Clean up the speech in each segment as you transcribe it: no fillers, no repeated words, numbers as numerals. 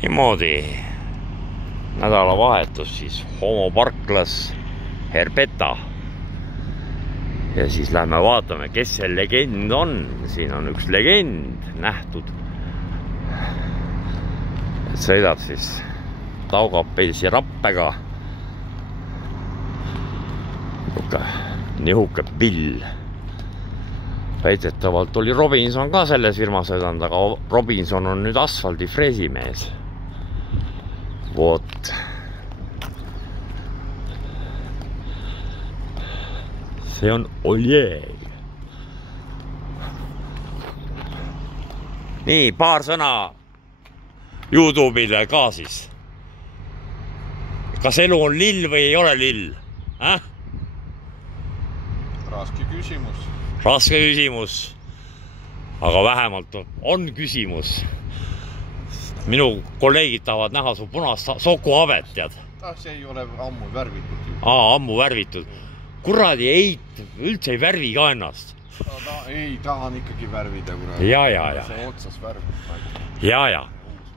Niimoodi. Nädalavahetus siis homoparklas Herbeta. Ja siis lähme vaatame, kes see legend on. Siin on üks legend nähtud. Et sõidab siis Taugapilsi rappega. Nihuke pill. Väidetavalt oli Robinson ka selles firmas sõidanud, aga Robinson on nüüd asfaldi freesimees. Vot. See on Oljeg. Nii, paar sõna YouTube'ile ka siis. Kas elu on lill või ei ole lill? Raske küsimus. Raske küsimus. Aga vähemalt on küsimus. Minu kolleegid tahavad näha su punast sokuhabet, tead. See ei ole ammu värvitud ju. Ammu värvitud. Kuradi üldse ei värvi ka ennast. Ei, tahan ikkagi värvida. Ja. See otsas värv. Ja.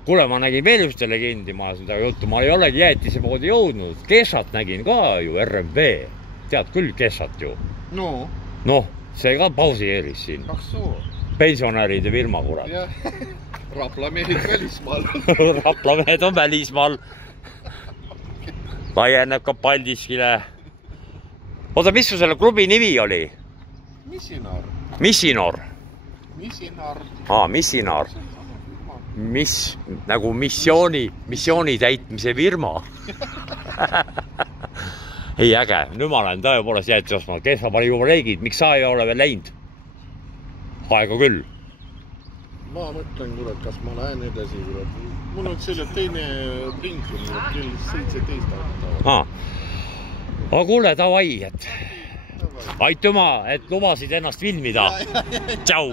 Kuule, ma nägin veel ühte legendi majas midagi juttu. Ma ei olegi jäätise poodi jõudnud. Kessat nägin ka ju, RMB. Tead küll Kessat ju. Noh, see ka pausieeris siin. Pensionäride firma, kurat. Raplamehed välismaal. Raplamehed on välismaal. Laieneb ka Paldiskile. Oota, mis su selle klubi nimi oli? Missinor. Missinor. Nagu missiooni täitmise firma. Ei, äge. Nüüd ma olen tõepoolest jäätis ostma. Kes ma pani juba leegid? Miks sa ei ole veel läinud? Aega küll. Ma mõtlen, kurat, kas ma lähen edasi, kurat. Mul on selle teine ring, kell 17 aastat. Aga kuule, davai, et aitüma, et lubasid ennast filmida. Tšau!